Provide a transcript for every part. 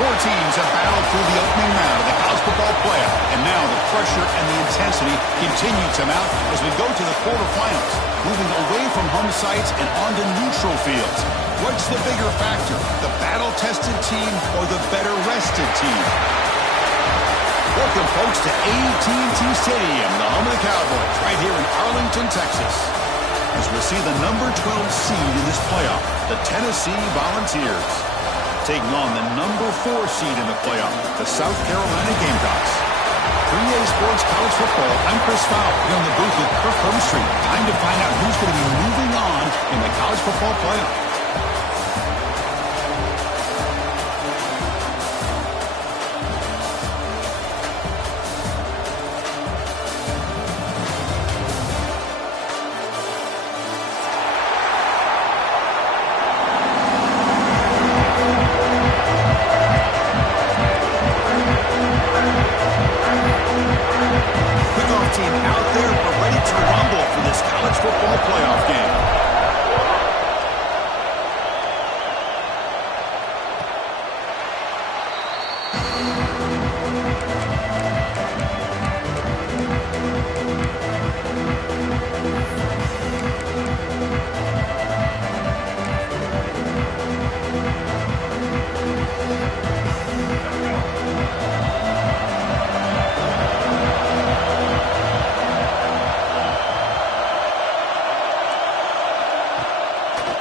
Four teams have battled through the opening round of the college football playoff, and now the pressure and the intensity continue to mount as we go to the quarterfinals, moving away from home sites and onto neutral fields. What's the bigger factor, the battle-tested team or the better-rested team? Welcome, folks, to AT&T Stadium, the home of the Cowboys, right here in Arlington, Texas, as we see the number 12 seed in this playoff, the Tennessee Volunteers, taking on the number 4 seed in the playoff, the South Carolina Gamecocks. 3A Sports College Football, I'm Chris Fowler, here in the booth with Kirk Hermstreet. Time to find out who's going to be moving on in the college football playoff.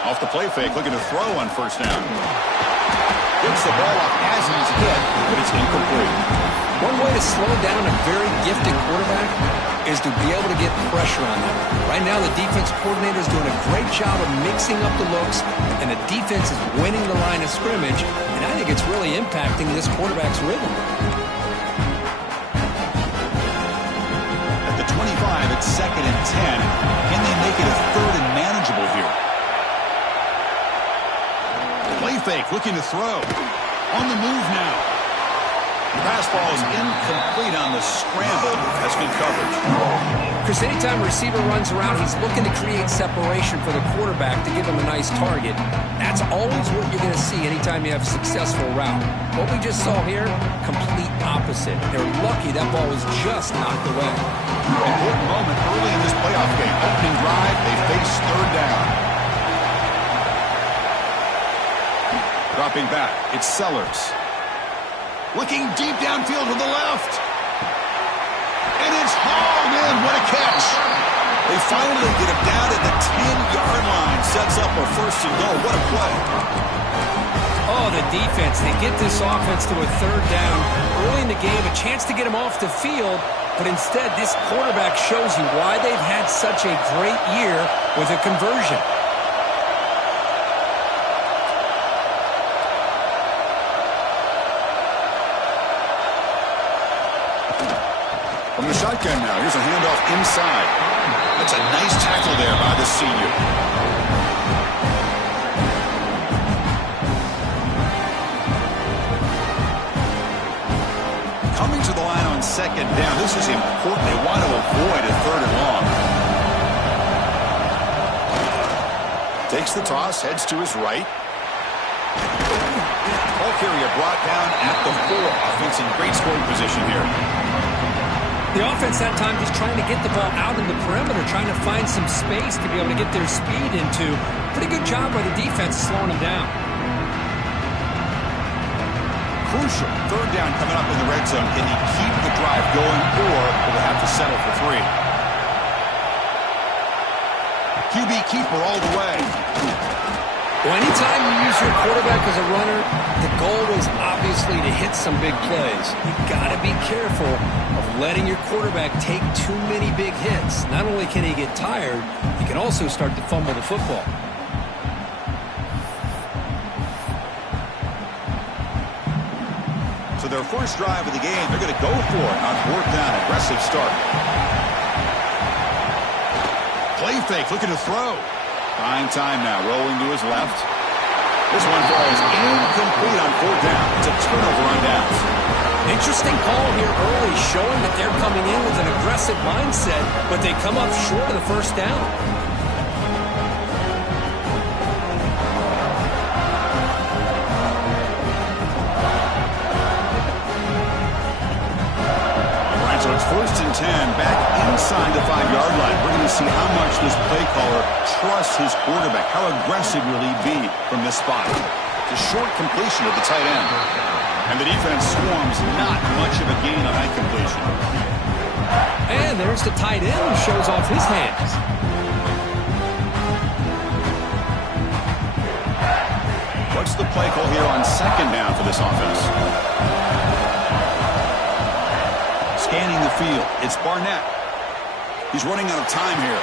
Off the play fake, looking to throw on first down. Gets the ball off as he's hit, but it's incomplete. One way to slow down a very gifted quarterback is to be able to get pressure on them. Right now, the defense coordinator is doing a great job of mixing up the looks, and the defense is winning the line of scrimmage, and I think it's really impacting this quarterback's rhythm. At the 25, it's 2nd and 10. Can they make it a 3rd and manageable here? Play fake, looking to throw. On the move now. The pass ball is incomplete on the scramble. That's good coverage. Chris, anytime a receiver runs around, he's looking to create separation for the quarterback to give him a nice target. That's always what you're going to see anytime you have a successful route. What we just saw here, complete opposite. They're lucky that ball was just knocked away. Important moment early in this playoff game. Opening drive, they face 3rd down. Dropping back, it's Sellers. Looking deep downfield to the left. And it's hauled in. What a catch. They finally get him down at the 10-yard line. Sets up a 1st and goal. What a play. Oh, the defense. They get this offense to a 3rd down early in the game. A chance to get him off the field. But instead, this quarterback shows you why they've had such a great year with a conversion. From the shotgun now, here's a handoff inside. That's a nice tackle there by the senior. Coming to the line on 2nd down. This is important. They want to avoid a 3rd and long. Takes the toss, heads to his right. Ball carrier brought down at the 4. Offense in great scoring position here. The offense that time just trying to get the ball out in the perimeter, trying to find some space to be able to get their speed into. Pretty good job by the defense slowing them down. Crucial 3rd down coming up in the red zone. Can he keep the drive going, or will they have to settle for 3? QB keeper all the way. Well, anytime you use your quarterback as a runner, the goal is obviously to hit some big plays. You've got to be careful of letting your quarterback take too many big hits. Not only can he get tired, he can also start to fumble the football. So their first drive of the game, they're going to go for it on 4th down. Aggressive start. Play fake, looking to throw. Fine time now, rolling to his left. This one falls incomplete on 4th down. It's a turnover on downs. Interesting call here early, showing that they're coming in with an aggressive mindset, but they come up short of the 1st down. first and 10, back inside the 5-yard line. We're going to see how much this play caller trusts his quarterback. How aggressive will he be from this spot? The short completion of the tight end. And the defense swarms, not much of a gain on that completion. And there's the tight end who shows off his hands. What's the play call here on second down for this offense? Scanning the field, it's Barnett. He's running out of time here.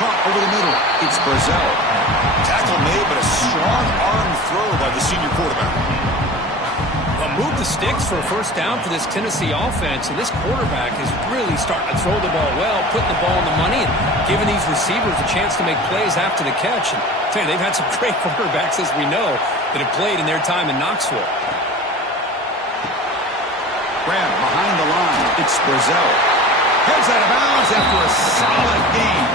Caught over the middle, it's Brazil. Tackle made, but a strong arm throw by the senior quarterback. Move the sticks for a first down for this Tennessee offense, and this quarterback is really starting to throw the ball well, putting the ball on the money, and giving these receivers a chance to make plays after the catch. And I tell you, they've had some great quarterbacks, as we know, that have played in their time in Knoxville. Grab behind the line, it's Brazil. Heads out of bounds after a solid game.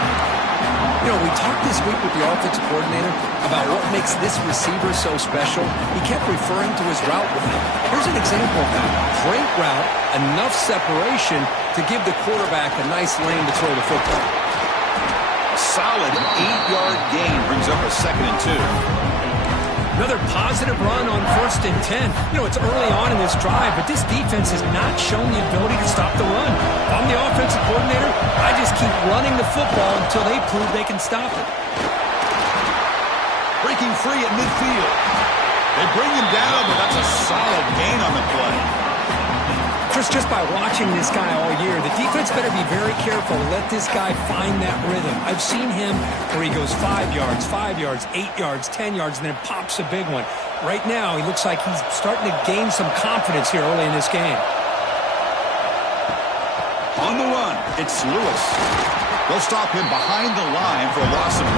You know, we talked this week with the offensive coordinator about what makes this receiver so special. He kept referring to his route running. Here's an example of that. Great route, enough separation to give the quarterback a nice lane to throw the football. A solid 8-yard gain brings up a 2nd and 2. Another positive run on 1st and 10. You know, it's early on in this drive, but this defense has not shown the ability to stop the run. If I'm the offensive coordinator, I just keep running the football until they prove they can stop it. Breaking free at midfield. They bring him down, but that's a solid gain on the play. Chris, just by watching this guy all year, the defense better be very careful to let this guy find that rhythm. I've seen him where he goes 5 yards, 8 yards, 10 yards, and then pops a big one. Right now, he looks like he's starting to gain some confidence here early in this game. On the run, it's Lewis. They'll stop him behind the line for a loss of 1.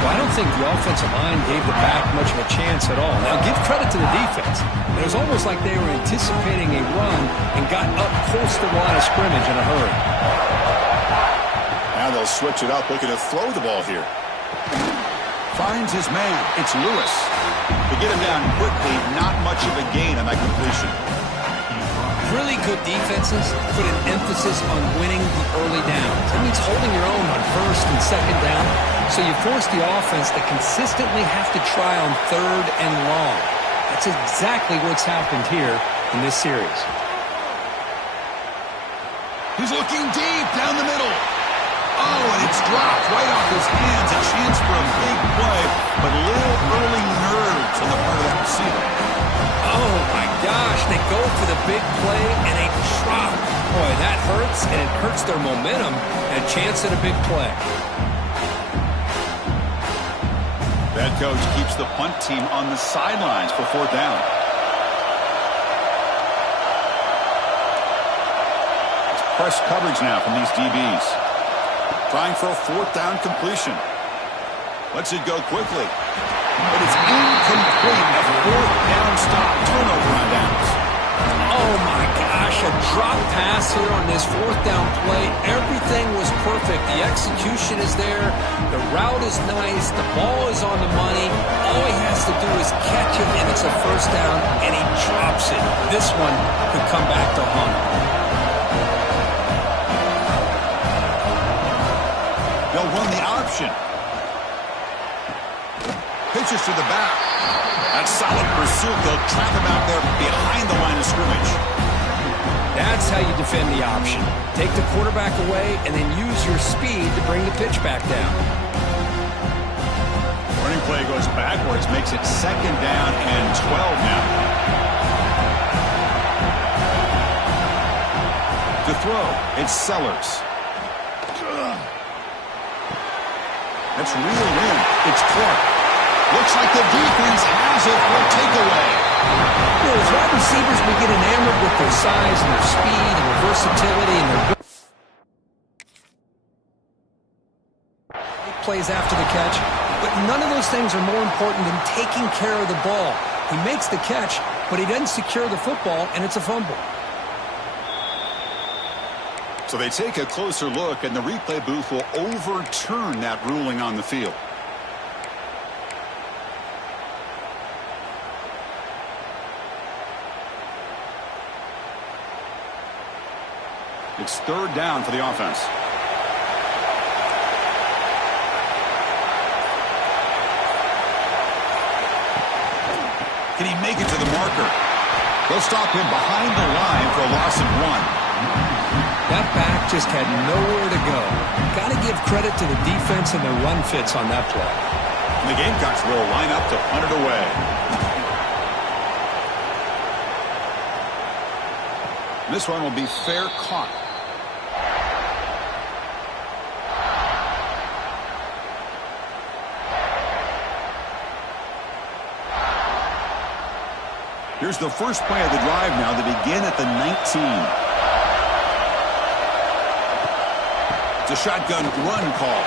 Well, I don't think the offensive line gave the back much of a chance at all. Now, give credit to the defense. It was almost like they were anticipating a run and got up close to the line of scrimmage in a hurry. Now they'll switch it up, looking to throw the ball here. Finds his man. It's Lewis. To get him down quickly, not much of a gain on that completion. Really good defenses put an emphasis on winning the early downs. That means holding your own on 1st and 2nd down, so you force the offense to consistently have to try on 3rd and long. That's exactly what's happened here in this series. He's looking deep down the middle. Oh, and it's dropped right off his hands. A chance for a big play, but a little early nerves on the part of that receiver. Oh, my gosh. They go for the big play, and they drop. Boy, that hurts, and it hurts their momentum and a chance at a big play. That coach keeps the punt team on the sidelines for 4th down. It's press coverage now from these DBs. Trying for a 4th down completion. Lets it go quickly. But it's incomplete. A 4th down stop. Turnover on downs. Oh, my gosh. A drop pass here on this 4th down play. Everything was perfect. The execution is there. The route is nice. The ball is on the money. All he has to do is catch it, and it's a 1st down, and he drops it. This one could come back to haunt him. They'll run the option. Pitches to the back. That's solid pursuit. They'll trap him out there behind the line of scrimmage. That's how you defend the option. Take the quarterback away and then use your speed to bring the pitch back down. Running play goes backwards, makes it 2nd down and 12 now. To throw, it's Sellers. That's reeled in. It's Clark. Looks like the defense has it for a takeaway. You know, as wide receivers, we get enamored with their size and their speed and their versatility and their plays after the catch, but none of those things are more important than taking care of the ball. He makes the catch, but he doesn't secure the football, and it's a fumble. So they take a closer look, and the replay booth will overturn that ruling on the field. It's third down for the offense. Can he make it to the marker? They'll stop him behind the line for a loss of 1. That back just had nowhere to go. Got to give credit to the defense and their run fits on that play. And the Gamecocks will line up to punt it away. This one will be fair caught. Here's the first play of the drive now. They begin at the 19. It's a shotgun run call.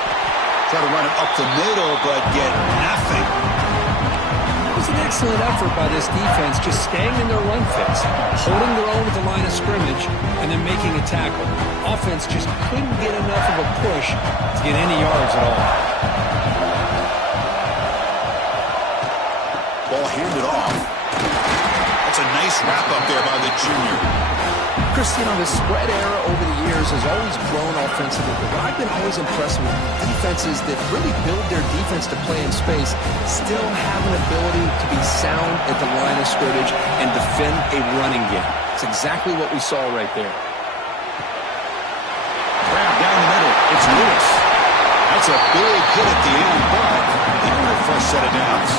Try to run it up the middle, but get nothing. It was an excellent effort by this defense, just staying in their run fits, holding their own at the line of scrimmage, and then making a tackle. Offense just couldn't get enough of a push to get any yards at all. Ball handed off. That's a nice wrap up there by the junior. Chris, you know, the spread era over the years has always grown offensively, but I've been always impressed with defenses that really build their defense to play in space, still have an ability to be sound at the line of scrimmage and defend a running game. It's exactly what we saw right there. Grab down the middle. It's Lewis. That's a big hit at the end, but they earned a fresh set of downs.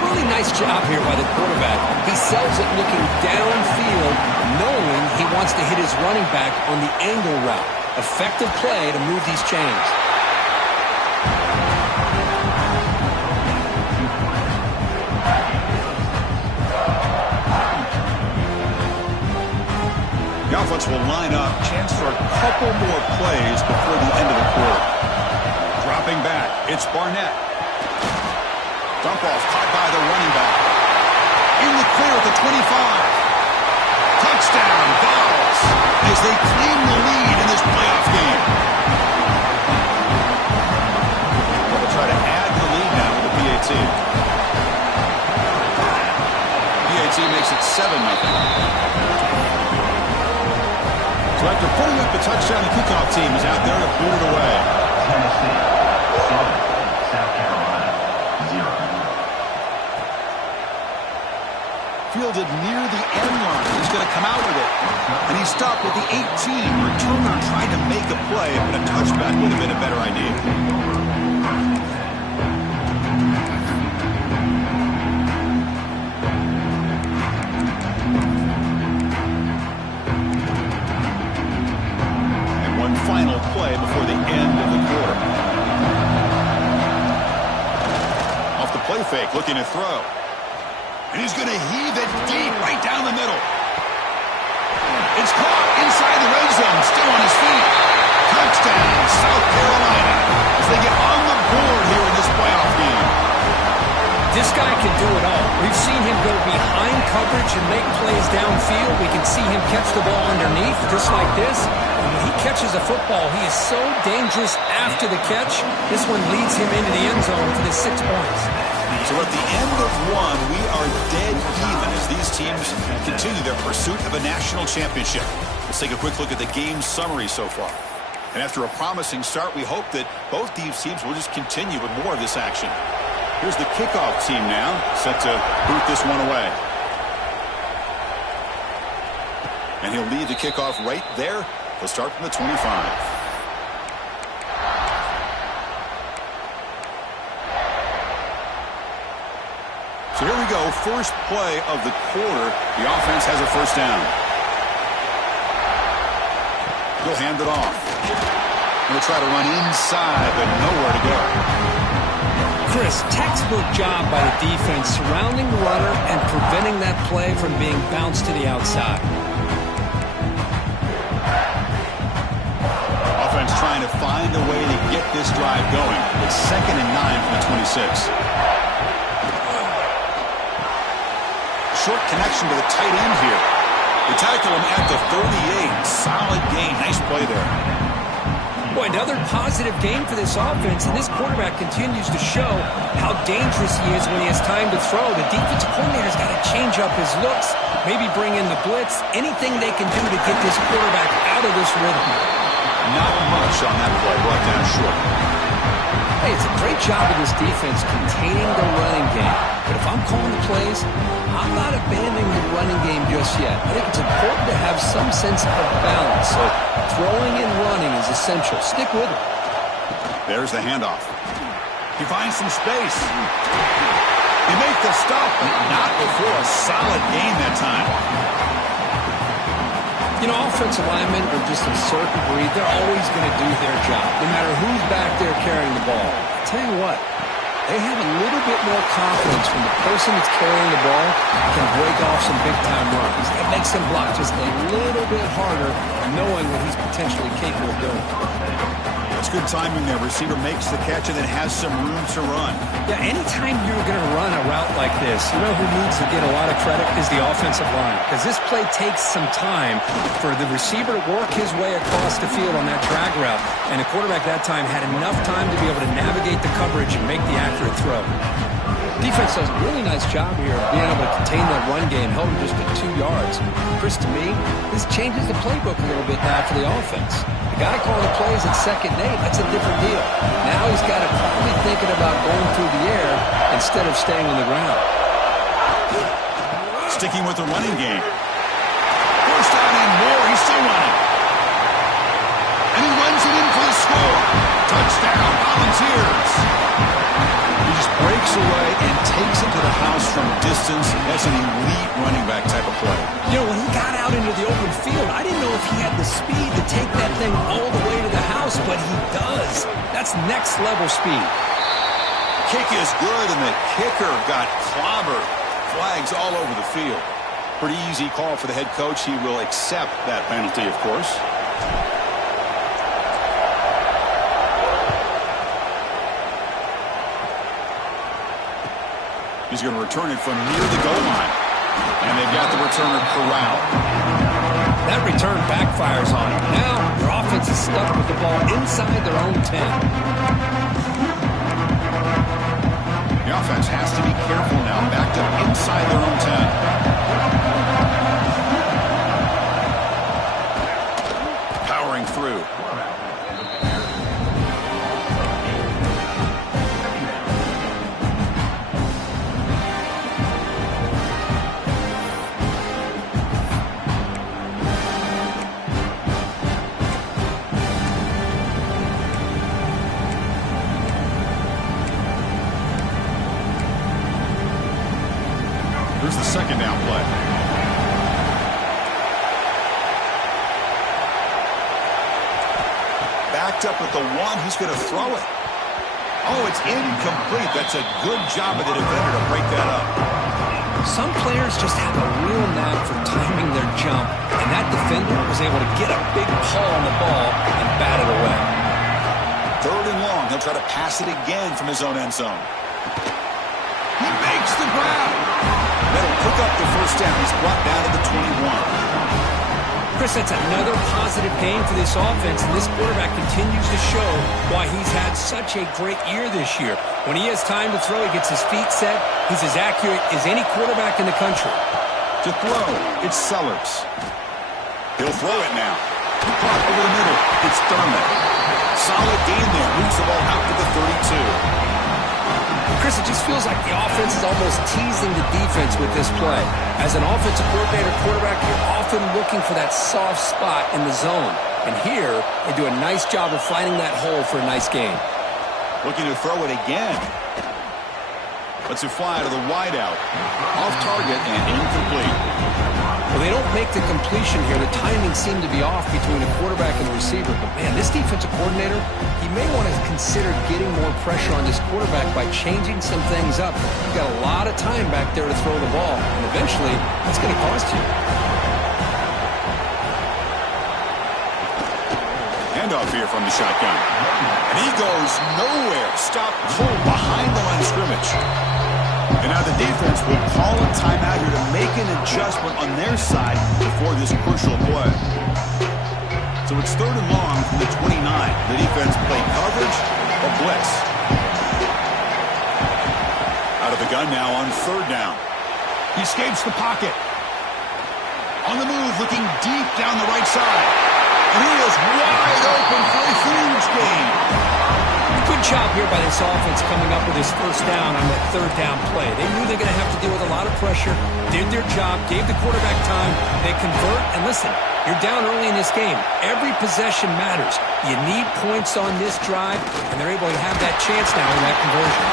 Really nice job here by the quarterback. He sells it looking downfield, knowing he wants to hit his running back on the angle route. Effective play to move these chains. The offense will line up. Chance for a couple more plays before the end of the quarter. Dropping back. It's Barnett. Dump off caught by the running back. In the clear at the 25. Touchdown, Vols, as they claim the lead in this playoff game. They'll try to add to the lead now with the PAT. PAT makes it 7-0. So after putting up the touchdown, the kickoff team is out there to boot it away. Tennessee, 7. South Carolina, 0. Fielded near the end line. He's going to come out with it. And he stopped with the 18. Returner tried to make a play, but a touchback would have been a better idea. And one final play before the end of the quarter. Off the play fake, looking to throw. And he's going to heave it deep right down the middle. It's caught inside the red zone, still on his feet. Touchdown, South Carolina, as they get on the board here in this playoff game. This guy can do it all. We've seen him go behind coverage and make plays downfield. We can see him catch the ball underneath, just like this. And when he catches a football, he is so dangerous after the catch. This one leads him into the end zone for the 6 points. So at the end of one, we are dead even as these teams continue their pursuit of a national championship. Let's take a quick look at the game summary so far. And after a promising start, we hope that both these teams will just continue with more of this action. Here's the kickoff team now, set to boot this one away. And he'll lead the kickoff right there. He'll start from the 25. So here we go, first play of the quarter. The offense has a first down. He'll hand it off. Going to try to run inside, but nowhere to go. Chris, textbook job by the defense surrounding the runner and preventing that play from being bounced to the outside. Offense trying to find a way to get this drive going. It's 2nd and 9 from the 26. Short connection to the tight end here. They tackle him at the 38. Solid gain. Nice play there. Boy, another positive game for this offense, and this quarterback continues to show how dangerous he is when he has time to throw. The defensive coordinator's got to change change up his looks, maybe bring in the blitz, anything they can do to get this quarterback out of this rhythm. Not much on that play, brought down short. Hey, it's a great job of this defense containing the running game. But if I'm calling the plays, I'm not abandoning the running game just yet. I think it's important to have some sense of balance. So throwing and running is essential. Stick with it. There's the handoff. He finds some space. They make the stop, but not before a solid gain that time. You know, offensive linemen are just a certain breed. They're always going to do their job, no matter who's back there carrying the ball. I'll tell you what, they have a little bit more confidence when the person that's carrying the ball can break off some big-time runs. That makes them block just a little bit harder, knowing what he's potentially capable of doing. That's good timing there. Receiver makes the catch and then has some room to run. Yeah, anytime you're going to run a route like this, you know who needs to get a lot of credit is the offensive line. Because this play takes some time for the receiver to work his way across the field on that drag route. And the quarterback that time had enough time to be able to navigate the coverage and make the accurate throw. Defense does a really nice job here of being able to contain that run game, held him just at 2 yards. Chris, to me, this changes the playbook a little bit now for the offense. The guy calling the plays at 2nd and 8, that's a different deal. Now he's got to probably thinking about going through the air instead of staying on the ground. Sticking with the running game. First down and more. He's still running. And he runs it in for the score. Touchdown, Volunteers. He just breaks away and takes it to the house from distance. That's an elite running back type of play. You know, when he got out into the open field, I didn't know if he had the speed to take that thing all the way to the house, but he does. That's next level speed. Kick is good, and the kicker got clobbered. Flags all over the field. Pretty easy call for the head coach. He will accept that penalty, of course. He's going to return it from near the goal line. And they've got the returner corralled. That return backfires on him. Now their offense is stuck with the ball inside their own 10. The offense has to be careful now. Backed up inside their own 10. Powering through. Here's the second down play. Backed up at the 1. He's going to throw it. Oh, it's incomplete. That's a good job of the defender to break that up. Some players just have a real knack for timing their jump, and that defender was able to get a big paw on the ball and bat it away. 3rd and long. He'll try to pass it again from his own end zone. He makes the grab. That'll pick up the first down. He's brought down to the 21. Chris, that's another positive game for this offense, and this quarterback continues to show why he's had such a great year this year. When he has time to throw, he gets his feet set. He's as accurate as any quarterback in the country. To throw, it's Sellers. He'll throw it now. Caught over the middle. It's Thurman. Solid gain there. Moves the ball out to the 32. Chris, it just feels like the offense is almost teasing the defense with this play. As an offensive coordinator quarterback, you're often looking for that soft spot in the zone. And here, they do a nice job of finding that hole for a nice gain. Looking to throw it again. Lets it fly to the wideout. Off target and incomplete. Well, they don't make the completion here. The timing seemed to be off between the quarterback and the receiver. But, man, this defensive coordinator, he may want to consider getting more pressure on this quarterback by changing some things up. You've got a lot of time back there to throw the ball. And eventually, that's going to cost you. Handoff here from the shotgun. And he goes nowhere. Stopped cold behind the line of scrimmage. And now the defense will call a timeout here to make an adjustment on their side before this crucial play. So it's 3rd and long from the 29. The defense play coverage or blitz. Out of the gun now on 3rd down. He escapes the pocket. On the move, looking deep down the right side. And he is wide open for a huge gain. Good job here by this offense coming up with his first down on that third down play. They knew they were going to have to deal with a lot of pressure, did their job, gave the quarterback time, they convert, and listen, you're down early in this game. Every possession matters. You need points on this drive, and they're able to have that chance now in that conversion.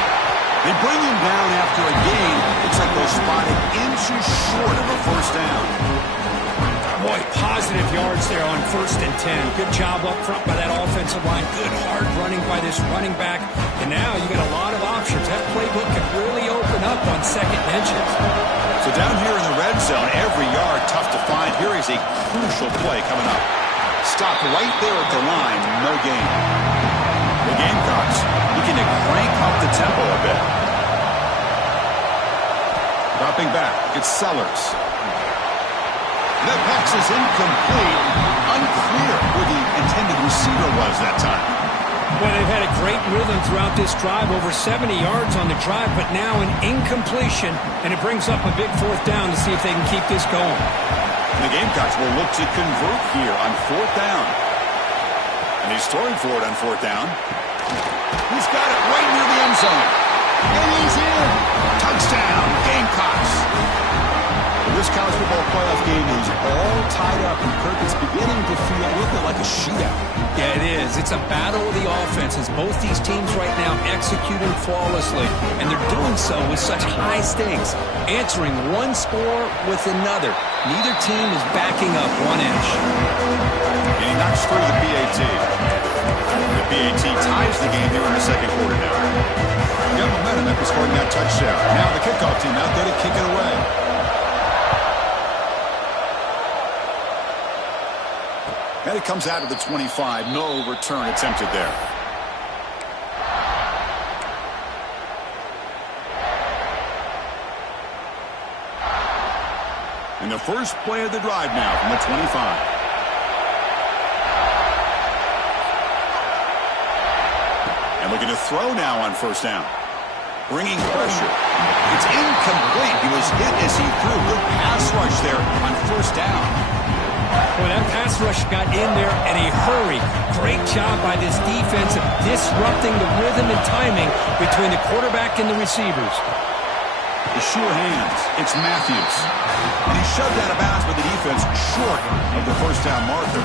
They bring him down after a gain. Looks like they're spotted inches short of a first down. Boy, positive yards there on 1st and 10. Good job up front by that offensive line. Good hard running by this running back. And now you got a lot of options. That playbook can really open up on 2nd and inches. So down here in the red zone, every yard tough to find. Here is a crucial play coming up. Stop right there at the line. No gain. The Gamecocks looking to crank up the tempo a bit. Dropping back. It's Sellers. That pass is incomplete. Unclear who the intended receiver was that time. Well, they've had a great rhythm throughout this drive. Over 70 yards on the drive, but now an incompletion. And it brings up a big 4th down to see if they can keep this going. And the Gamecocks will look to convert here on 4th down. And he's throwing for it on 4th down. He's got it right near the end zone. And he's in. Touchdown, Gamecocks. This college football playoff game is all tied up, and Kirk, it's beginning to feel a little bit like a shootout. Yeah, it is. It's a battle of the offenses. Both these teams right now executing flawlessly, and they're doing so with such high stakes, answering one score with another. Neither team is backing up 1 inch. And he knocks through the PAT. The PAT ties the game here in the 2nd quarter now. They got momentum after scoring that touchdown. Now the kickoff team out there to kick it away. And it comes out of the 25. No return attempted there. And the first play of the drive now from the 25. And looking to throw now on 1st down. Bringing pressure. It's incomplete. He was hit as he threw. Good pass rush there on 1st down. Well, that pass rush got in there in a hurry. Great job by this defense of disrupting the rhythm and timing between the quarterback and the receivers. The sure hands. It's Matthews. And he shoved out of bounds by the defense short of the 1st down marker.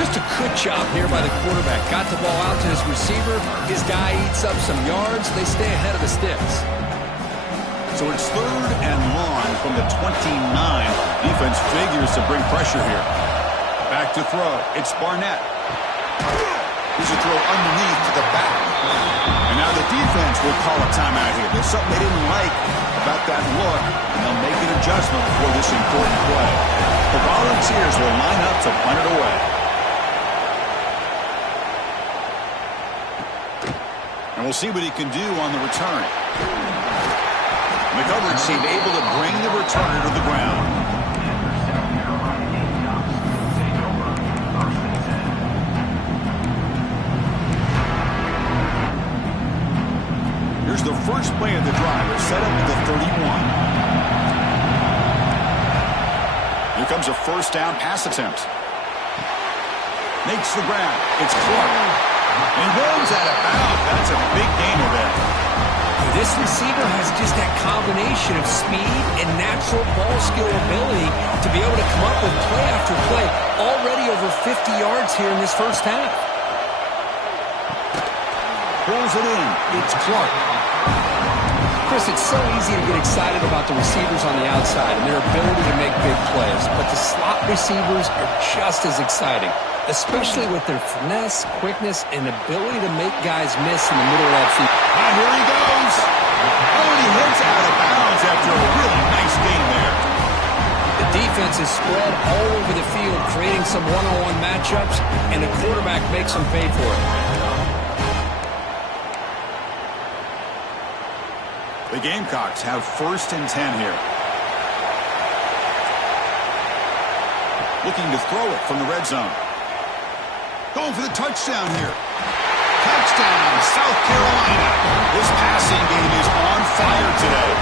Just a good job here by the quarterback. Got the ball out to his receiver. His guy eats up some yards. They stay ahead of the sticks. So it's 3rd and long from the 29. Defense figures to bring pressure here. Back to throw. It's Barnett. Here's a throw underneath to the back. And now the defense will call a timeout here. There's something they didn't like about that look, and they'll make an adjustment before this important play. The Volunteers will line up to punt it away. And we'll see what he can do on the return. The coverage team able to bring the returner to the ground. Here's the first play of the drive. They're set up at the 31. Here comes a 1st down pass attempt. Makes the grab. It's Clark. And he runs out of bounds. That's a big gainer there. This receiver has just that combination of speed and natural ball skill ability to be able to come up with play after play. Already over 50 yards here in this 1st half. Pulls it in. It's Clark. Chris, it's so easy to get excited about the receivers on the outside and their ability to make big plays, but the slot receivers are just as exciting, especially with their finesse, quickness, and ability to make guys miss in the middle of that field. And here he goes. Oh, and he hits out of bounds after a really nice gain there. The defense is spread all over the field, creating some one-on-one matchups, and the quarterback makes them pay for it. The Gamecocks have 1st and 10 here. Looking to throw it from the red zone. Going for the touchdown here. Touchdown, South Carolina. This passing game is on fire today.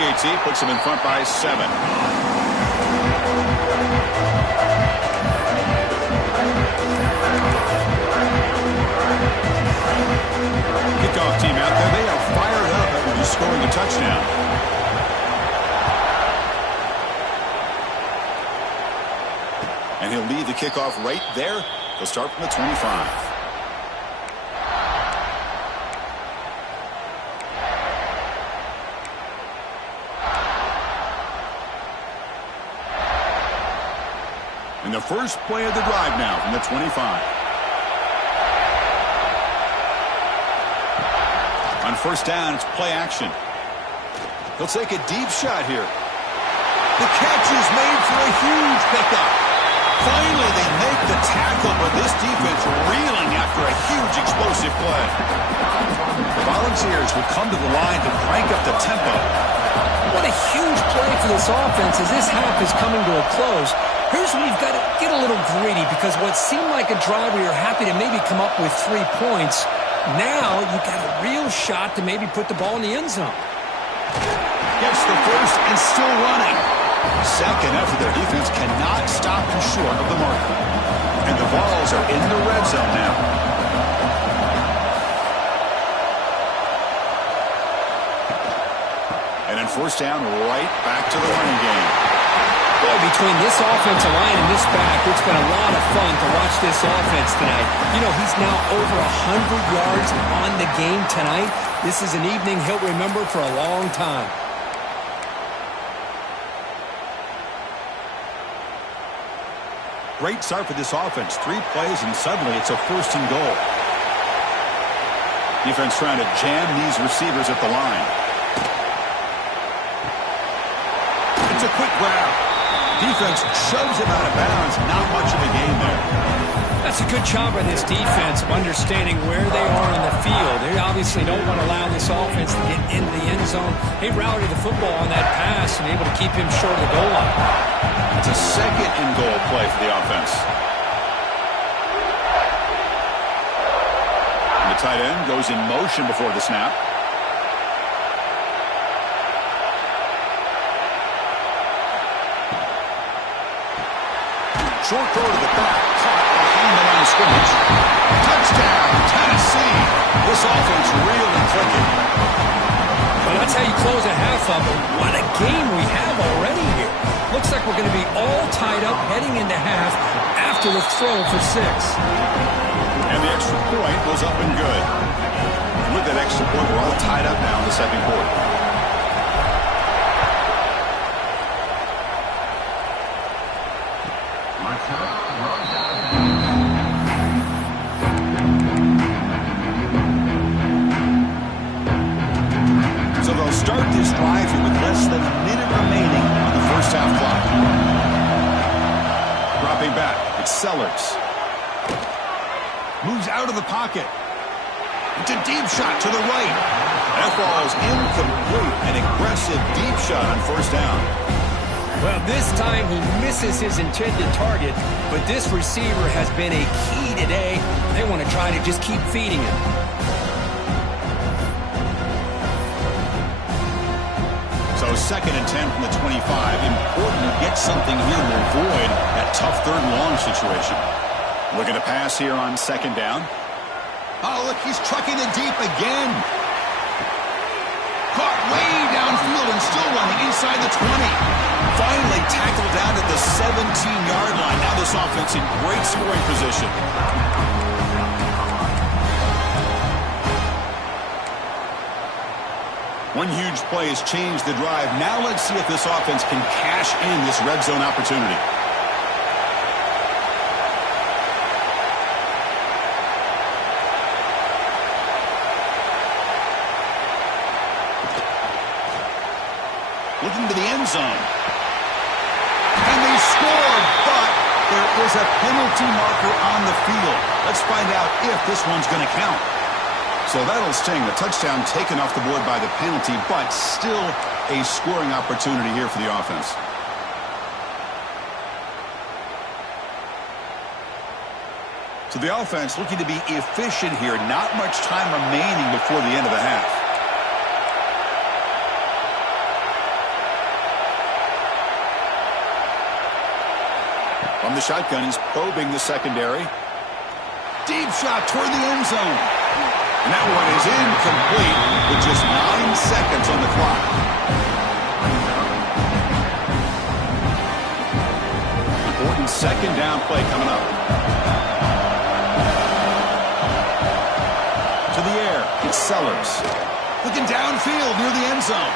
PAT puts them in front by 7. Kickoff team out there. They are fired up after just scoring a touchdown. And he'll lead the kickoff right there. He'll start from the 25. And the first play of the drive now from the 25. On first down, it's play action. He'll take a deep shot here. The catch is made for a huge pickup. Finally, they make the tackle, but this defense reeling after a huge explosive play. The Volunteers will come to the line to crank up the tempo. What a huge play for this offense as this half is coming to a close. Here's where you've got to get a little greedy because what seemed like a drive where you're happy to maybe come up with 3 points, now you've got a real shot to maybe put the ball in the end zone. Gets the first and still running. Second effort, their defense cannot stop him short of the marker. And the balls are in the red zone now. And then first down, right back to the running game. Boy, between this offensive line and this back, it's been a lot of fun to watch this offense tonight. You know, he's now over 100 yards on the game tonight. This is an evening he'll remember for a long time. Great start for this offense. 3 plays, and suddenly it's a first and goal. Defense trying to jam these receivers at the line. It's a quick grab. Defense shoves him out of bounds. Not much of a gain there. That's a good job by this defense of understanding where they are on the field. They obviously don't want to allow this offense to get into the end zone. They rallied the football on that pass and able to keep him short of the goal line. It's a second and goal play for the offense. And the tight end goes in motion before the snap. Short throw to the back, caught behind the line of scrimmage. Touchdown, Tennessee. This offense really clicking. Well, that's how you close a half up. What a game we have already here. Looks like we're going to be all tied up heading into half after the throw for 6. And the extra point goes up and good. And with that extra point, we're all tied up now in the second quarter. So they'll start this drive here with less than a minute remaining on the first half clock. Dropping back, it's Sellers. Moves out of the pocket. It's a deep shot to the right. That ball is incomplete. An aggressive deep shot on first down. Well, this time he misses his intended target, but this receiver has been a key today. They want to try to just keep feeding him. So 2nd and 10 from the 25. Important to get something here to avoid that tough 3rd and long situation. Looking to pass here on 2nd down. Oh, look, he's trucking it deep again. Caught way downfield and still running inside the 20. Finally tackled down at the 17-yard line. Now this offense in great scoring position. One huge play has changed the drive. Now let's see if this offense can cash in this red zone opportunity. Looking to the end zone. And they scored, but there is a penalty marker on the field. Let's find out if this one's going to count. So that'll sting. The touchdown taken off the board by the penalty, but still a scoring opportunity here for the offense. So the offense looking to be efficient here. Not much time remaining before the end of the half. From the shotgun, he's probing the secondary. Deep shot toward the end zone. And that one is incomplete with just 9 seconds on the clock. Important second down play coming up. To the air, it's Sellers. Looking downfield near the end zone.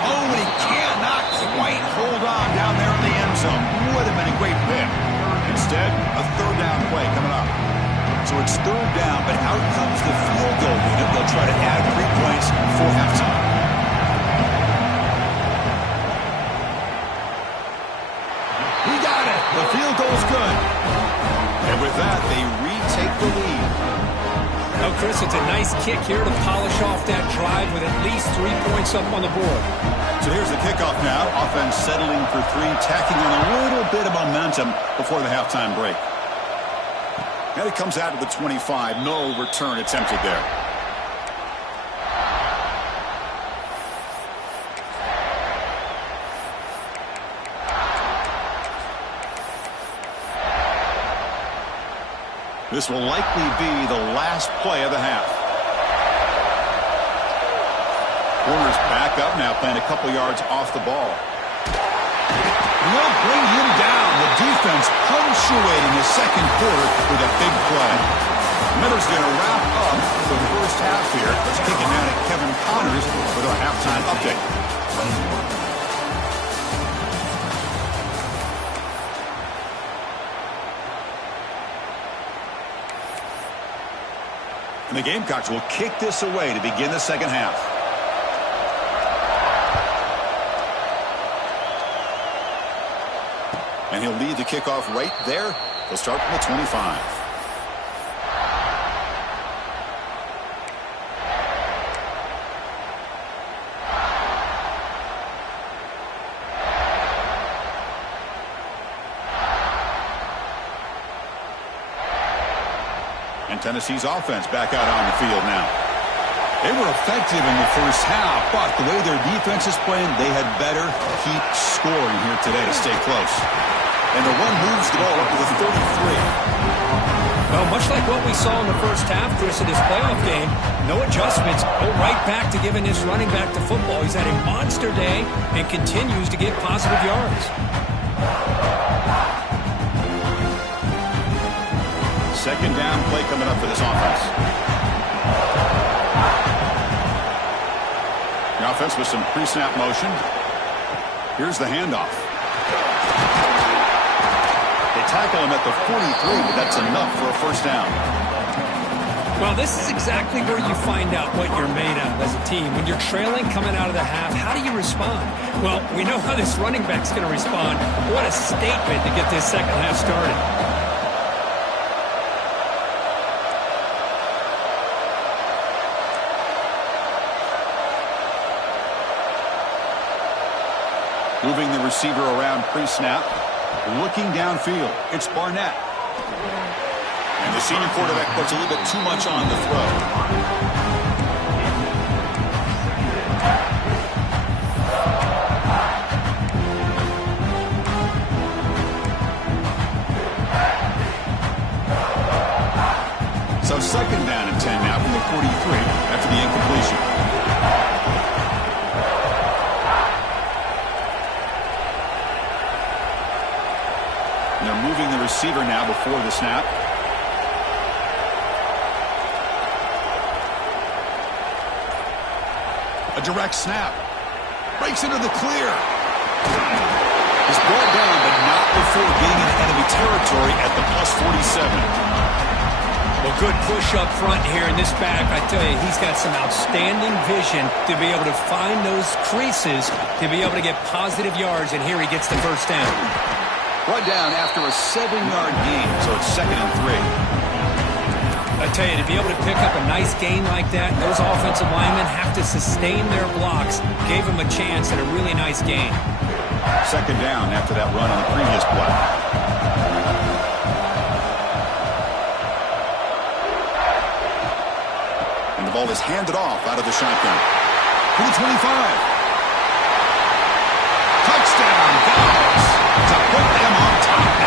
Oh, and he cannot quite hold on down there in the end zone. Would have been a great pick. Instead, a third down play coming up. So it's third down, but out comes the field goal unit. They'll try to add 3 points before halftime. He got it. The field goal's good. And with that, they retake the lead. Oh, Chris, it's a nice kick here to polish off that drive with at least 3 points up on the board. So here's the kickoff now. Offense settling for 3, tacking on a little bit of momentum before the halftime break. Now he comes out to the 25. No return attempted there. This will likely be the last play of the half. Corner's back up now, playing a couple yards off the ball. Will bring him down. The defense punctuating the second quarter with a big play. Miller's going to wrap up the first half here. Let's kick it down at Kevin Connors with our halftime update. And the Gamecocks will kick this away to begin the second half. And he'll lead the kickoff right there. He'll start from the 25. And Tennessee's offense back out on the field now. They were effective in the first half, but the way their defense is playing, they had better keep scoring here today to stay close. And the run moves the ball up to the 33. Well, much like what we saw in the first half, Chris, in this playoff game, no adjustments. Go right back to giving this running back to football. He's had a monster day and continues to get positive yards. Second down play coming up for this offense. The offense with some pre-snap motion. Here's the handoff. They tackle him at the 43, but that's enough for a first down. Well, this is exactly where you find out what you're made of as a team. When you're trailing coming out of the half, how do you respond? Well, we know how this running back's going to respond. What a statement to get this second half started. Moving the receiver around pre-snap. Looking downfield. It's Barnett. And the senior quarterback puts a little bit too much on the throw. So second down and 10 now from the 43 after the incompletion. They're moving the receiver now before the snap. A direct snap. Breaks into the clear. He's brought down, but not before getting into enemy territory at the plus 47. Well, good push up front here in this back. I tell you, he's got some outstanding vision to be able to find those creases, to be able to get positive yards, and here he gets the first down. Brought down after a 7-yard gain, so it's 2nd and 3. I tell you, to be able to pick up a nice gain like that, those offensive linemen have to sustain their blocks. Gave him a chance at a really nice gain. Second down after that run on the previous play. And the ball is handed off out of the shotgun. To the 25. Touchdown, guys, to put them on top.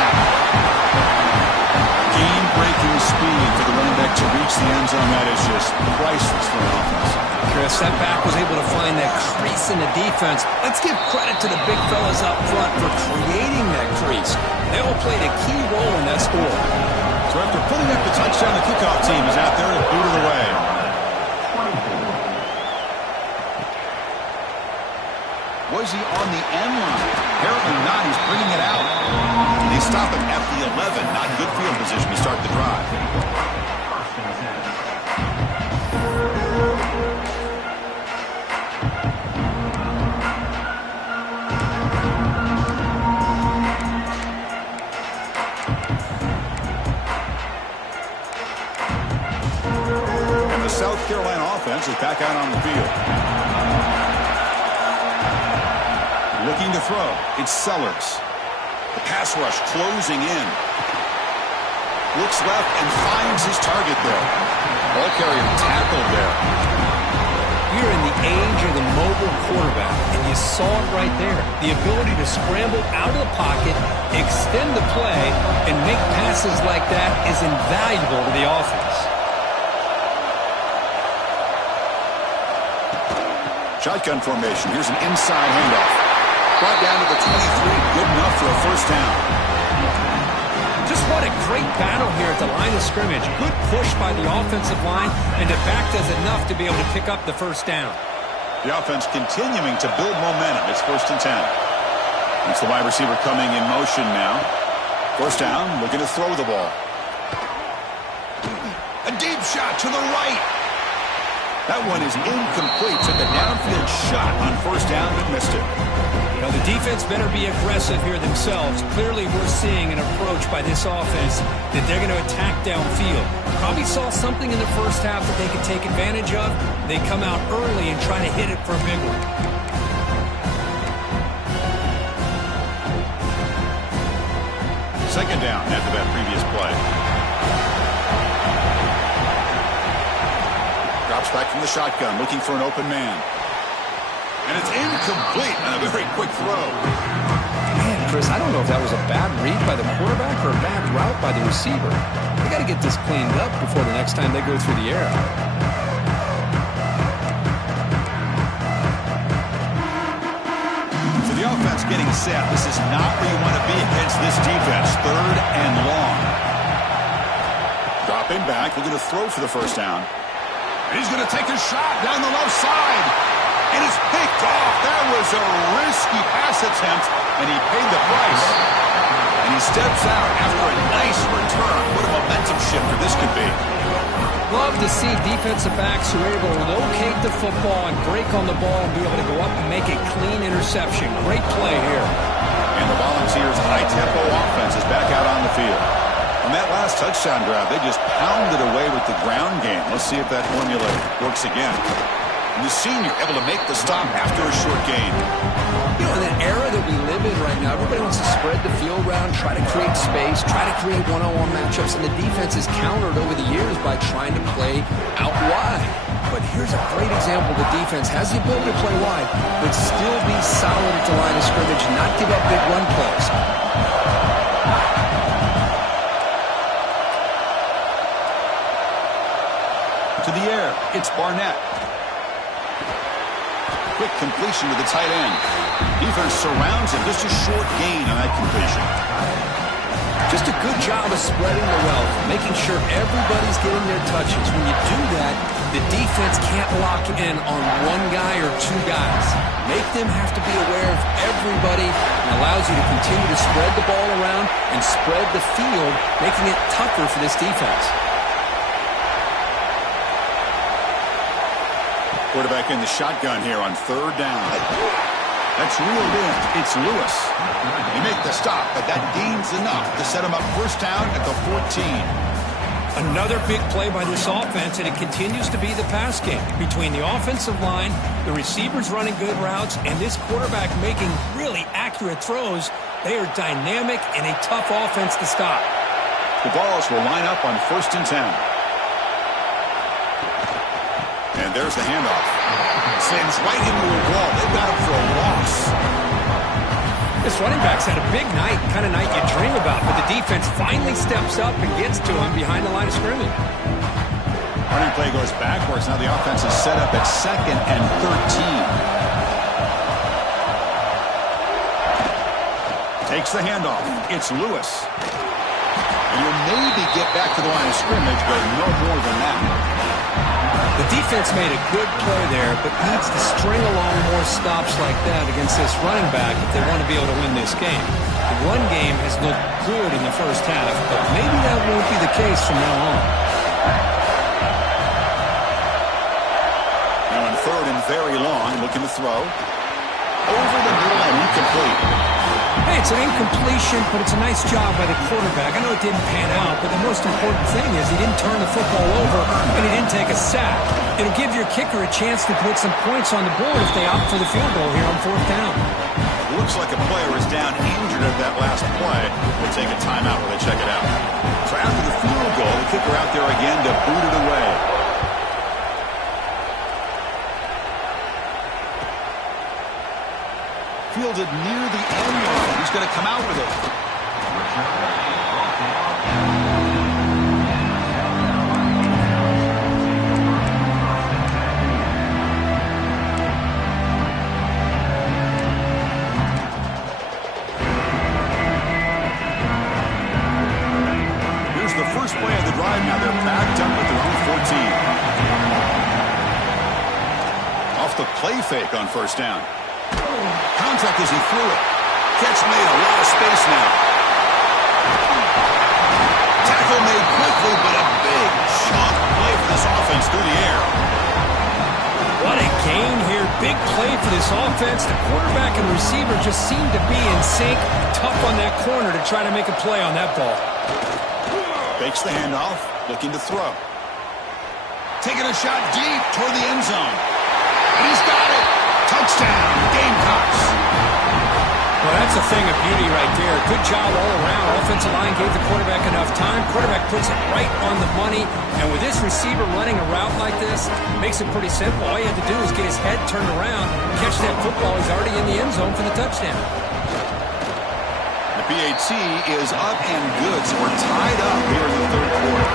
To reach the end zone, that is just priceless for an offense. Chris, that back was able to find that crease in the defense. Let's give credit to the big fellas up front for creating that crease. They all played a key role in that score. So after putting up the touchdown, the kickoff team is out there to boot it away. Was he on the end line? Apparently not. He's bringing it out. They stop him at the 11. Not good field position to start the drive. And the South Carolina offense is back out on the field. Looking to throw. It's Sellers. The pass rush closing in. Looks left and finds his target there. Ball carrier tackled there. We're in the age of the mobile quarterback, and you saw it right there. The ability to scramble out of the pocket, extend the play, and make passes like that is invaluable to the offense. Shotgun formation. Here's an inside handoff. Brought down to the 23. Good enough for a first down. Just what a great battle here at the line of scrimmage. Good push by the offensive line, and the back does enough to be able to pick up the first down. The offense continuing to build momentum. It's 1st and 10. It's the wide receiver coming in motion now. First down, looking to throw the ball. A deep shot to the right. That one is incomplete. Took a downfield shot on first down, but missed it. You know, the defense better be aggressive here themselves. Clearly, we're seeing an approach by this offense that they're going to attack downfield. Probably saw something in the first half that they could take advantage of. They come out early and try to hit it for a big one. Second down after that previous play. Drops back from the shotgun, looking for an open man. And it's incomplete on a very quick throw. Man, Chris, I don't know if that was a bad read by the quarterback or a bad route by the receiver. They got to get this cleaned up before the next time they go through the air. So the offense getting set. This is not where you want to be against this defense. 3rd and long. Dropping back, looking to throw for the first down. And he's going to take a shot down the left side. And it's picked off. That was a risky pass attempt, and he paid the price. And he steps out after a nice return. What a momentum shifter this could be. Love to see defensive backs who are able to locate the football and break on the ball and be able to go up and make a clean interception. Great play here. And the Volunteers' high-tempo offense is back out on the field. On that last touchdown drive, they just pounded away with the ground game. Let's see if that formula works again. And the senior able to make the stop after a short gain. You know, in an era that we live in right now, everybody wants to spread the field around, try to create space, try to create one-on-one matchups, and the defense is countered over the years by trying to play out wide. But here's a great example. The defense has the ability to play wide, but still be solid at the line of scrimmage, not give up big run plays. To the air, it's Barnett. Quick completion to the tight end. Defense surrounds him. Just a short gain on that completion. Just a good job of spreading the wealth, making sure everybody's getting their touches. When you do that, the defense can't lock in on one guy or two guys. Make them have to be aware of everybody, and allows you to continue to spread the ball around and spread the field, making it tougher for this defense. Quarterback in the shotgun here on 3rd down. That's reeled in. It's Lewis. They make the stop, but that gains enough to set him up first down at the 14. Another big play by this offense, and it continues to be the pass game. Between the offensive line, the receivers running good routes, and this quarterback making really accurate throws, they are dynamic and a tough offense to stop. The balls will line up on 1st and 10. And there's the handoff. Slams right into the wall. They've got him for a loss. This running back's had a big night, kind of night you dream about, but the defense finally steps up and gets to him behind the line of scrimmage. Running play goes backwards. Now the offense is set up at 2nd and 13. Takes the handoff. It's Lewis. And he'll maybe get back to the line of scrimmage, but no more than that. The defense made a good play there, but needs to string along more stops like that against this running back if they want to be able to win this game. The run game has looked good in the first half, but maybe that won't be the case from now on. Now on 3rd and very long, looking to throw. Over the middle and incomplete. Hey, it's an incompletion, but it's a nice job by the quarterback. I know it didn't pan out, but the most important thing is he didn't turn the football over and he didn't take a sack. It'll give your kicker a chance to put some points on the board if they opt for the field goal here on 4th down. Looks like a player is down injured at that last play. We'll take a timeout while they check it out. So after the field goal, the kicker out there again to boot it away. Fielded near the end line. He's going to come out with it. Here's the first play of the drive. Now they're backed up at their own 14. Off the play fake on 1st down. Contact as he threw it. Catch made, a lot of space now. Tackle made quickly, but a big chunk play for this offense through the air. What a gain here. Big play for this offense. The quarterback and receiver just seem to be in sync. Tough on that corner to try to make a play on that ball. Fakes the handoff, looking to throw. Taking a shot deep toward the end zone. And he's got it. Touchdown, Gamecocks. Well, that's a thing of beauty right there. Good job all around. Offensive line gave the quarterback enough time. Quarterback puts it right on the money. And with this receiver running a route like this, makes it pretty simple. All you have to do is get his head turned around, catch that football. He's already in the end zone for the touchdown. The PAT is up and good, so we're tied up here in the 3rd quarter.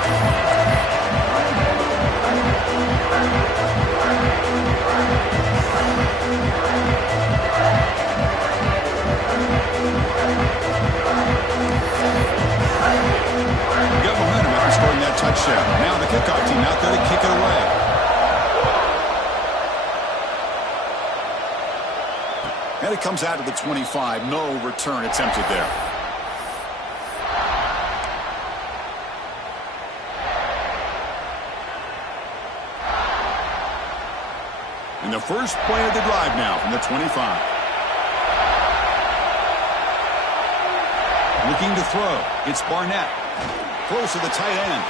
Got momentum after scoring that touchdown. Now the kickoff team out there to kick it away. And it comes out to the 25. No return attempted there. And the first play of the drive now from the 25. Looking to throw. It's Barnett. Close to the tight end.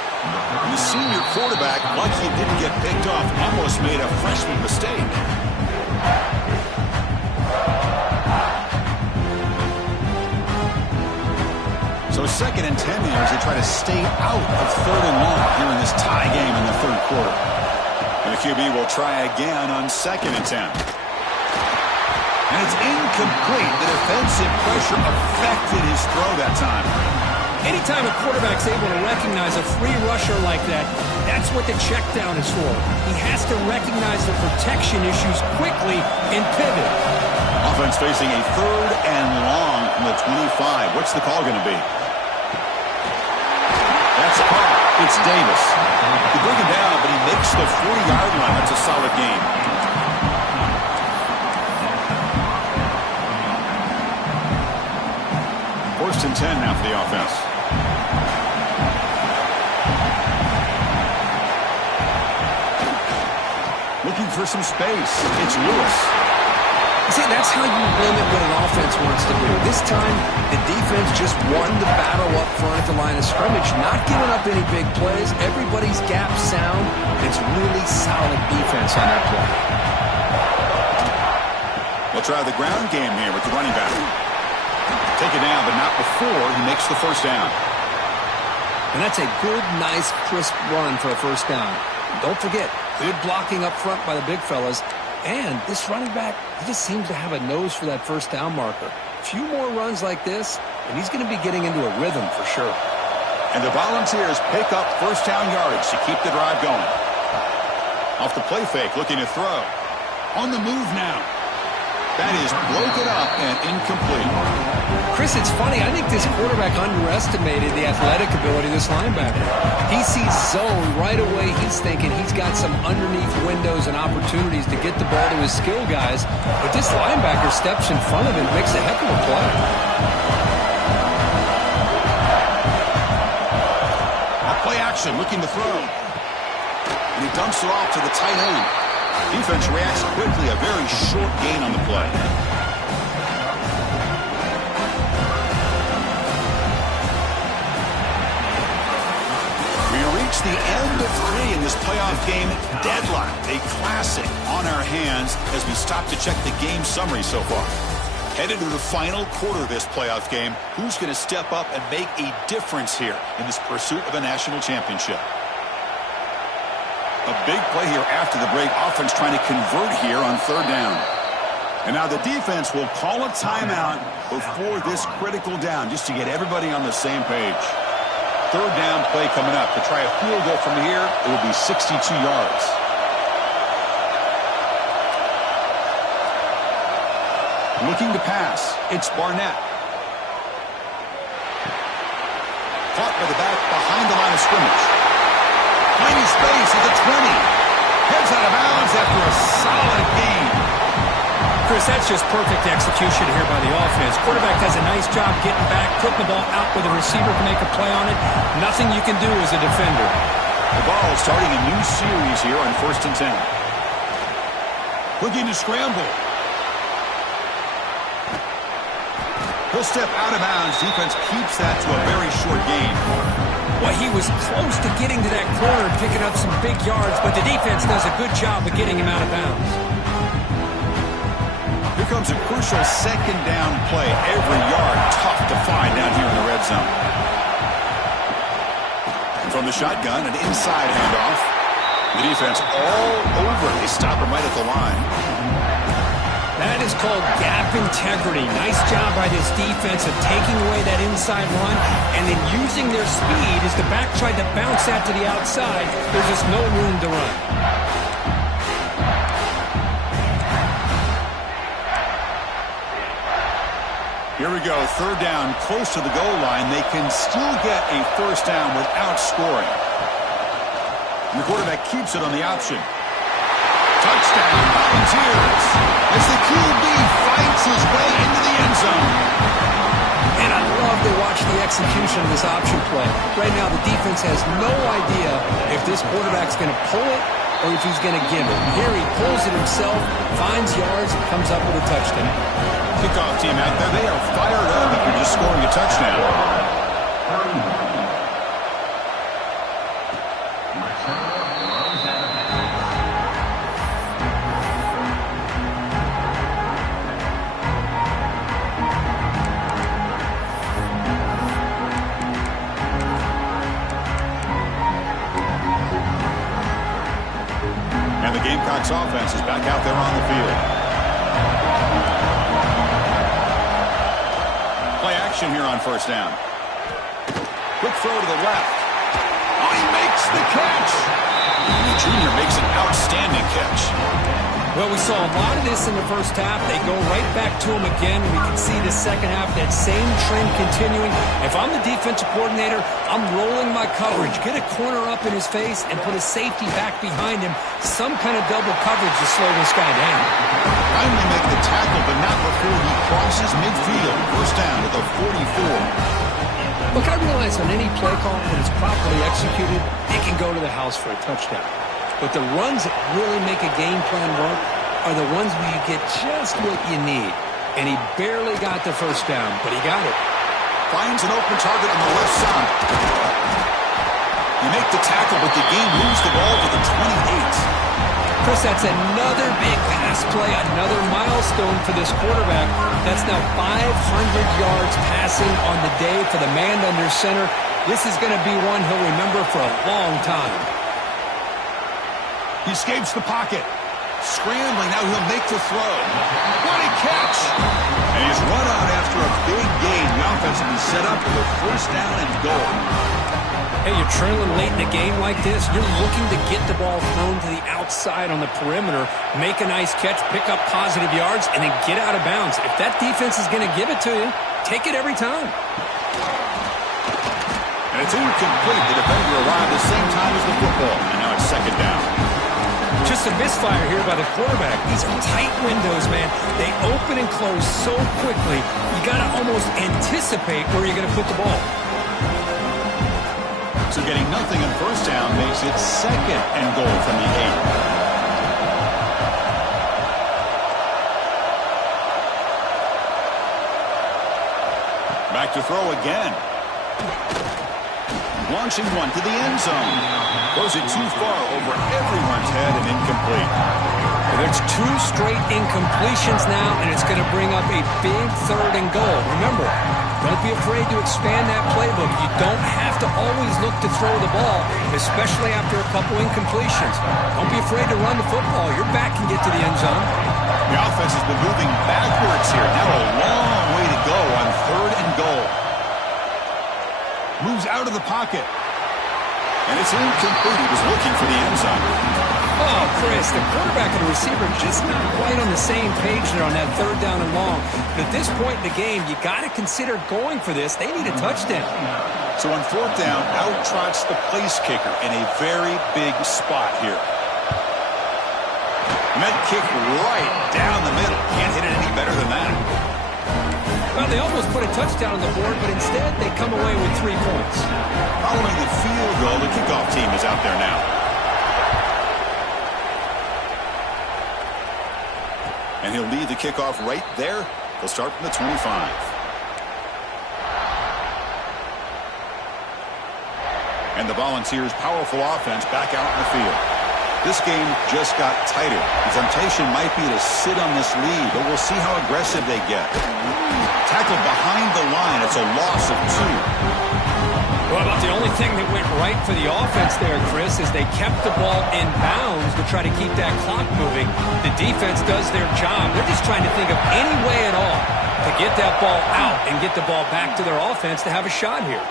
And the senior quarterback, lucky he didn't get picked off, almost made a freshman mistake. So 2nd and 10 here as they try to stay out of 3rd and long here in this tie game in the 3rd quarter. And the QB will try again on 2nd and 10. And it's incomplete. The defensive pressure affected his throw that time. Anytime a quarterback's able to recognize a free rusher like that, that's what the check down is for. He has to recognize the protection issues quickly and pivot. Offense facing a 3rd and long from the 25. What's the call going to be? That's caught. It's Davis. They bring him down, but he makes the 40-yard line. That's a solid game. First and 10 now for the offense. Looking for some space. It's Lewis. See, that's how you limit what an offense wants to do. This time, the defense just won the battle up front at the line of scrimmage, not giving up any big plays. Everybody's gap sound. It's really solid defense on that play. They'll try the ground game here with the running back. Take it down, but not before he makes the first down. And that's a good, nice, crisp run for a first down. Don't forget, good blocking up front by the big fellas. And this running back, he just seems to have a nose for that first down marker. A few more runs like this, and he's going to be getting into a rhythm for sure. And the Volunteers pick up first down yardage to keep the drive going. Off the play fake, looking to throw. On the move now. That is broken up and incomplete. Chris, it's funny. I think this quarterback underestimated the athletic ability of this linebacker. He sees zone right away. He's thinking he's got some underneath windows and opportunities to get the ball to his skill guys. But this linebacker steps in front of him and makes a heck of a play. Play action, looking to throw. And he dumps it off to the tight end. Defense reacts quickly, a very short gain on the play. We reach the end of 3 in this playoff game. Deadlock, a classic on our hands as we stop to check the game summary so far. Headed to the final quarter of this playoff game. Who's going to step up and make a difference here in this pursuit of a national championship? A big play here after the break. Offense trying to convert here on 3rd down. And now the defense will call a timeout before this critical down just to get everybody on the same page. 3rd down play coming up. To try a field goal from here, it will be 62 yards. Looking to pass. It's Barnett. Caught by the back behind the line of scrimmage. Finding space at the 20. Heads out of bounds after a solid gain. Chris, that's just perfect execution here by the offense. Quarterback does a nice job getting back, putting the ball out where the receiver can make a play on it. Nothing you can do as a defender. The ball starting a new series here on 1st and 10. Looking to scramble. He'll step out of bounds. Defense keeps that to a very short gain. Well, he was close to getting to that corner and picking up some big yards, but the defense does a good job of getting him out of bounds. Here comes a crucial 2nd down play. Every yard tough to find down here in the red zone. And from the shotgun, an inside handoff. The defense all over. They stop him right at the line. That is called gap integrity. Nice job by this defense of taking away that inside run and then using their speed as the back tried to bounce that to the outside. There's just no room to run. Here we go, 3rd down, close to the goal line. They can still get a 1st down without scoring. And the quarterback keeps it on the option. Touchdown, Volunteers, as the QB fights his way into the end zone. And I love to watch the execution of this option play. Right now, the defense has no idea if this quarterback's going to pull it or if he's going to give it. Here he pulls it himself, finds yards, and comes up with a touchdown. Kickoff team out there, they are fired up after just scoring a touchdown. And the Gamecocks offense is back out there on the field. Play action here on 1st down. Quick throw to the left. Oh, he makes the catch. Junior makes an outstanding catch. Well, we saw a lot of this in the first half. They go right back to him again. We can see the second half, that same trend continuing. If I'm the defensive coordinator, I'm rolling my coverage. Get a corner up in his face and put a safety back behind him. Some kind of double coverage to slow this guy down. Finally make the tackle, but not before he crosses midfield. 1st down at the 44. Look, I realize on any play call, when it's properly executed, it can go to the house for a touchdown. But the runs that really make a game plan work are the ones where you get just what you need. And he barely got the 1st down, but he got it. Finds an open target on the left side. You make the tackle, but the game moves the ball to the 28. Chris, that's another big pass play, another milestone for this quarterback. That's now 500 yards passing on the day for the man under center. This is going to be one he'll remember for a long time. He escapes the pocket. Scrambling, now he'll make the throw. What a catch! And he's run out after a big gain. The offense will be set up for the 1st down and goal. Hey, you're trailing late in a game like this, you're looking to get the ball thrown to the outside on the perimeter, make a nice catch, pick up positive yards, and then get out of bounds. If that defense is going to give it to you, take it every time. And it's incomplete. The defender arrived the same time as the football, and now it's second down. Just a misfire here by the quarterback. These are tight windows, man. They open and close so quickly, you got to almost anticipate where you're going to put the ball. So getting nothing on first down makes it second and goal from the 8. Back to throw again. Launching one to the end zone. Throws it too far over everyone's head and incomplete. There's 2 straight incompletions now, and it's going to bring up a big third and goal. Remember, don't be afraid to expand that playbook. You don't have to always look to throw the ball, especially after a couple incompletions. Don't be afraid to run the football. Your back can get to the end zone. The offense has been moving backwards here. Now a long way to go on third and goal. Moves out of the pocket. And it's incomplete. He was looking for the end zone. Oh, Chris, the quarterback and the receiver just not quite on the same page there on that third down and long. But at this point in the game, you got to consider going for this. They need a touchdown. So on fourth down, out trots the place kicker in a very big spot here. Met kick right down the middle. Can't hit it any better than that. Well, they almost put a touchdown on the board, but instead they come away with 3 points. Following the field goal, the kickoff team is out there now. And he'll lead the kickoff right there. They'll start from the 25. And the Volunteers' powerful offense back out in the field. This game just got tighter. The temptation might be to sit on this lead, but we'll see how aggressive they get. Tackled behind the line. It's a loss of 2. Well, about the only thing that went right for the offense there, Chris, is they kept the ball in bounds to try to keep that clock moving. The defense does their job. They're just trying to think of any way at all to get that ball out and get the ball back to their offense to have a shot here.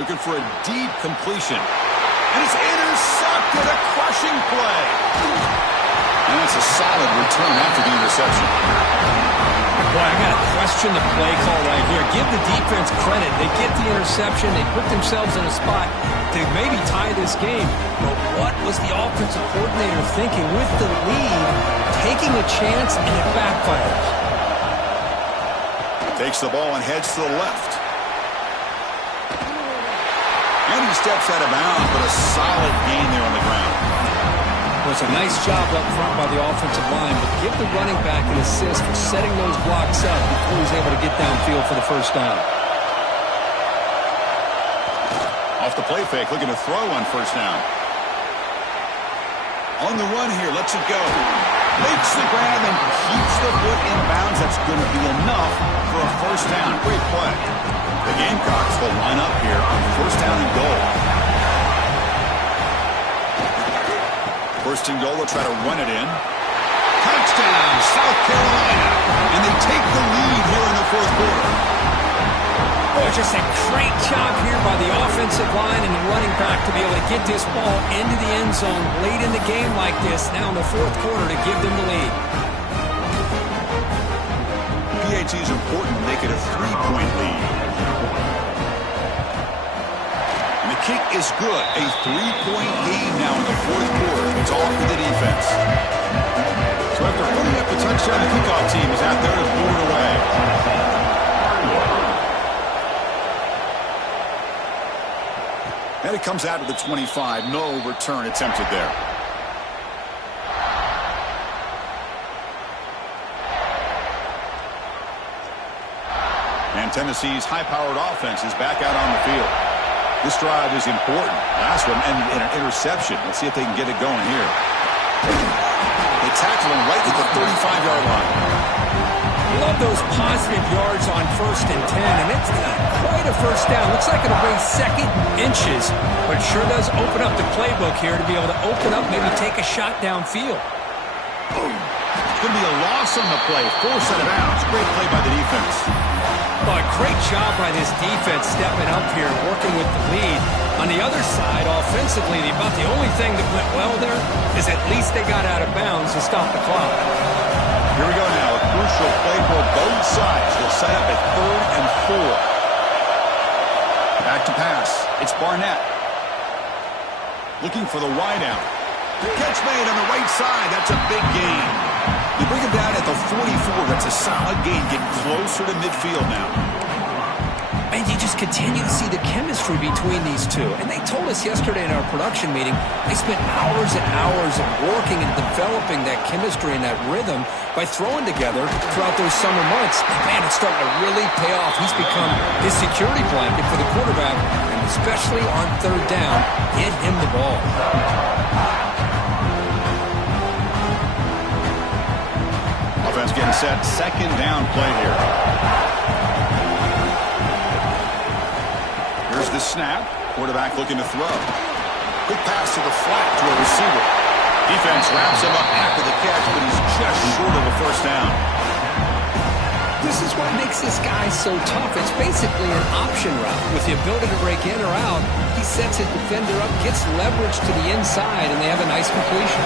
Looking for a deep completion. And it's intercepted, a crushing play. And it's a solid return after the interception. Boy, I got to question the play call right here. Give the defense credit. They get the interception. They put themselves in a spot to maybe tie this game. But what was the offensive coordinator thinking with the lead, taking a chance, and it backfires? Takes the ball and heads to the left. And he steps out of bounds, but a solid gain there on the ground. Well, it's a nice job up front by the offensive line, but give the running back an assist for setting those blocks up before he's able to get downfield for the first down. Off the play fake, looking to throw on first down. On the run here, lets it go. Makes the grab and keeps the foot in bounds. That's going to be enough for a first down. Great play. The Gamecocks will line up here on first down and goal. First and goal, they'll try to run it in. Touchdown, South Carolina. And they take the lead here in the fourth quarter. Boy, just a great job here by the offensive line and the running back to be able to get this ball into the end zone late in the game like this, now in the fourth quarter, to give them the lead. PAT is important to make it a 3-point lead. And the kick is good. A 3-point game now in the fourth quarter. It's all for the defense. So after putting up the touchdown, the kickoff team is out there to board away. And it comes out to the 25. No return attempted there. And Tennessee's high-powered offense is back out on the field. This drive is important. Last one ended in an interception. Let's see if they can get it going here. They tackle him right at the 35-yard line. Love those positive yards on 1st and 10, and it's not quite a first down. Looks like it'll bring second inches, but it sure does open up the playbook here to be able to open up, maybe take a shot downfield. It's going to be a loss on the play. Forced out of bounds. Great play by the defense. Well, a great job by this defense stepping up here and working with the lead. On the other side, offensively, about the only thing that went well there is at least they got out of bounds to stop the clock. Here we go now. A crucial play for both sides. They'll set up at 3rd and 4. Back to pass. It's Barnett. Looking for the wideout. Catch made on the right side. That's a big gain. You bring him down at the 44. That's a solid gain. Getting closer to midfield now. And you just continue to see the chemistry between these two. And they told us yesterday in our production meeting, they spent hours and hours of working and developing that chemistry and that rhythm by throwing together throughout those summer months. And man, it's starting to really pay off. He's become his security blanket for the quarterback, and especially on 3rd down, get him the ball. Offense getting set. 2nd down play here. Here's the snap. Quarterback looking to throw. Quick pass to the flat to a receiver. Defense wraps him up after the catch, but he's just short of a 1st down. This is what makes this guy so tough. It's basically an option route. With the ability to break in or out, he sets his defender up, gets leverage to the inside, and they have a nice completion.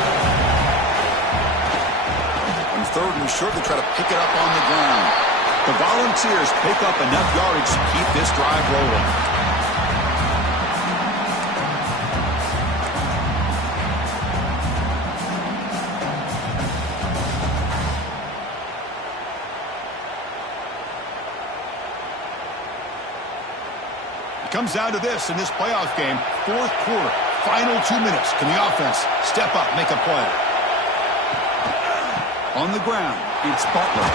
3rd and short, to try to pick it up on the ground. The Volunteers pick up enough yardage to keep this drive rolling. It comes down to this in this playoff game. 4th quarter, final 2 minutes. Can the offense step up, make a play? On the ground, it's Butler.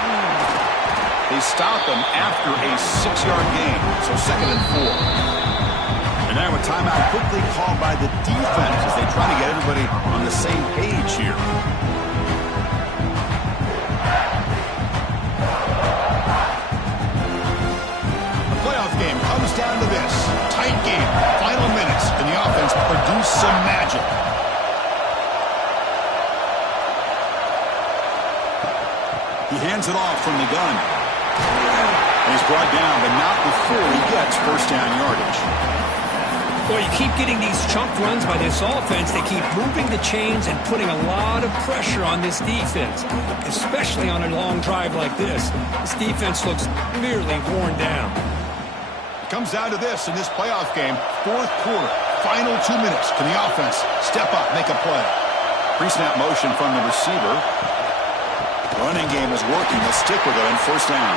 They stop him after a 6-yard gain, so 2nd and 4. And now a timeout quickly called by the defense as they try to get everybody on the same page here. The playoff game comes down to this. Tight game, final minutes, and the offense produce some magic. He hands it off from the gun. And he's brought down, but not before he gets 1st down yardage. Well, you keep getting these chunk runs by this offense. They keep moving the chains and putting a lot of pressure on this defense, especially on a long drive like this. This defense looks nearly worn down. It comes down to this in this playoff game. 4th quarter, final 2 minutes. Can the offense step up, make a play? Pre-snap motion from the receiver. Running game is working. They'll stick with it on 1st down.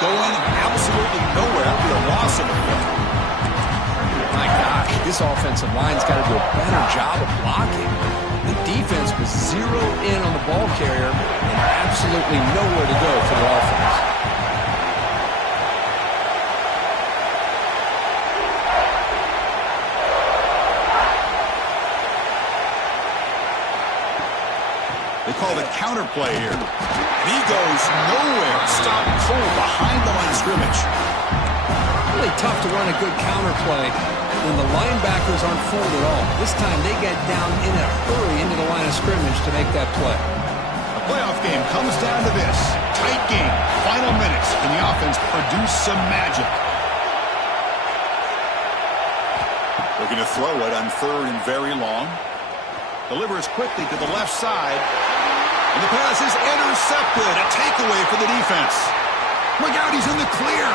Going absolutely nowhere. That'll be a loss of a play. My gosh, this offensive line's got to do a better job of blocking. The defense was zeroed in on the ball carrier and absolutely nowhere to go for the offense. They call the counter play here. And he goes nowhere. Stop cold behind the line of scrimmage. Really tough to run a good counter play when the linebackers aren't fooled at all. This time they get down in a hurry into the line of scrimmage to make that play. The playoff game comes down to this. Tight game. Final minutes. Can the offense produce some magic? Looking to throw it on 3rd and very long. Delivers quickly to the left side. And the pass is intercepted. A takeaway for the defense. Look out, he's in the clear.